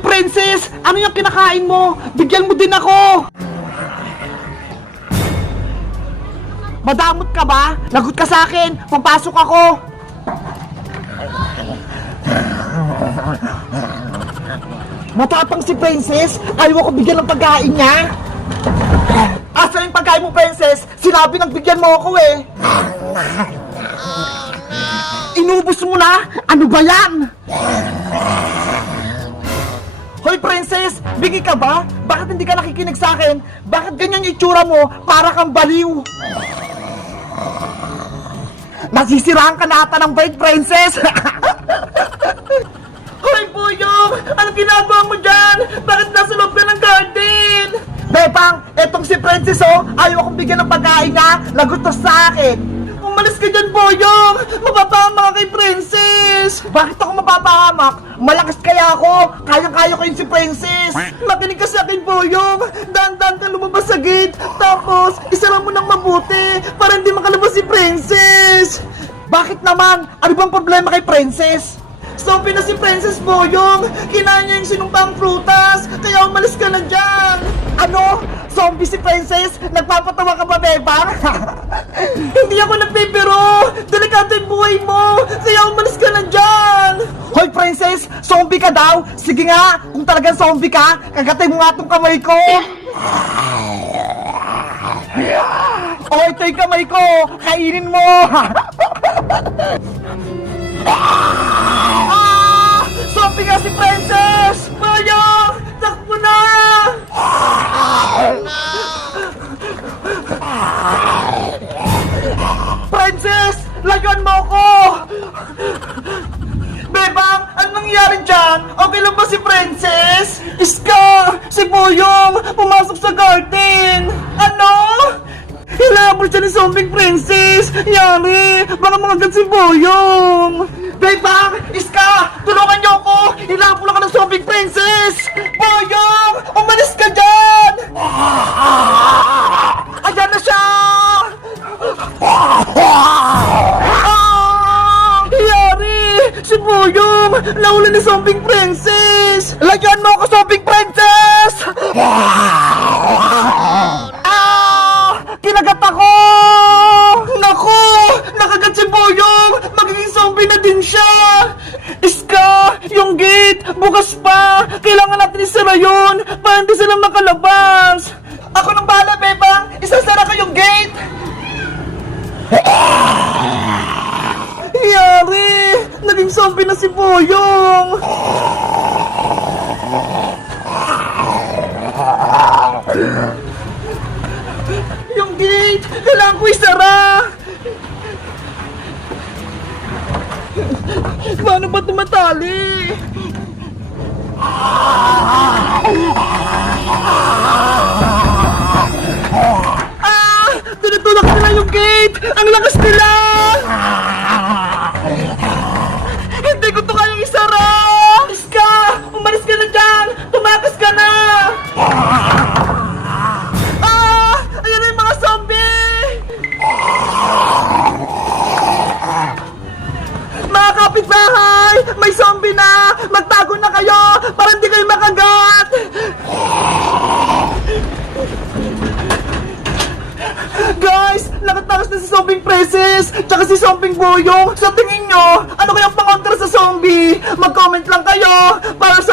Princess! Ano yung kinakain mo? Bigyan mo din ako! Madamot ka ba? Lagot ka sa akin! Papasok ako! Matapang si Princess! Ayaw ako bigyan ng pagkain niya! Asa yung pagkain mo, Princess? Sinabi nang bigyan mo ako eh! Inubos mo na? Ano ba yan? Princess! Bigi ka ba? Bakit hindi ka nakikinig sa akin? Bakit ganyan itsura mo? Para kang baliw! Nasisiraan ka na ata ng bird, Princess! Hoy, Buyong! Anong ginagawa mo dyan? Bakit nasa loob ka ng garden? Bebang, etong si Princess oh, ayaw akong bigyan ng pagkain niya, lagot to sa akin. Umalis ka dyan, Boyong! Mapapahamak ka kay Princess! Bakit ako mapapahamak? Malakas kaya ako! Kayang-kaya ko yun si Princess! Makinig ka sa akin, Boyong! Dahan-dahan ka lumabas sa gate! Tapos, isara mo ng mabuti para hindi makalabas si Princess! Bakit naman? Ano bang problema kay Princess? Sophie na si Princess Boyong! Kinain niya yung sinumpang prutas! Kaya umalis ka na dyan! Ano? Zombie si Princess? Nagpapatawa ka ba, Bebang? Hindi ako nagpipiro! Delikado yung buhay mo! Kaya umalis ka! Hoy, Princess! Zombie ka daw! Sige nga! Kung talagang zombie ka, kagatay mo nga tong kamay ko! Oh, ito yung kamay ko! Kainin mo! Ah! Zombie nga si Princess! Mayong! Takbo na! Princess! Layan mo ko! Bebang! Anong nangyari dyan? Okay lang ba si Princess? Iska! Si Boyong! Pumasok sa garden! Ano? Hinabol siya ni Zombie Princess! Yari! Baka mga si Boyong! Bebang! Iska! Naula ni Zombie Princess! Lagyan mo ako, Zombie Princess! Ah! Kinagat ako! Naku! Nakagat si Boyong! Magiging zombie na din siya! Iska! Yung gate! Bukas pa! Kailangan natin isara yun! Para hindi sila makalabas! Ako nang bahala, Bebang! Isasara ko yung gate! Yari! Naging zombie na si Boyong! Yung gate! Kailangan ko isara! Paano ba tumatali? Ah! Tinutulak nila yung gate! Ang lakas nila! Kapitbahay! May zombie na! Magtago na kayo! Para hindi kayo makagat! Guys! Nakatakas na si Zombing Princess! Tsaka si Zombing Boyong! Sa tingin nyo, ano kayang pangontra sa zombie? Mag-comment lang kayo para sa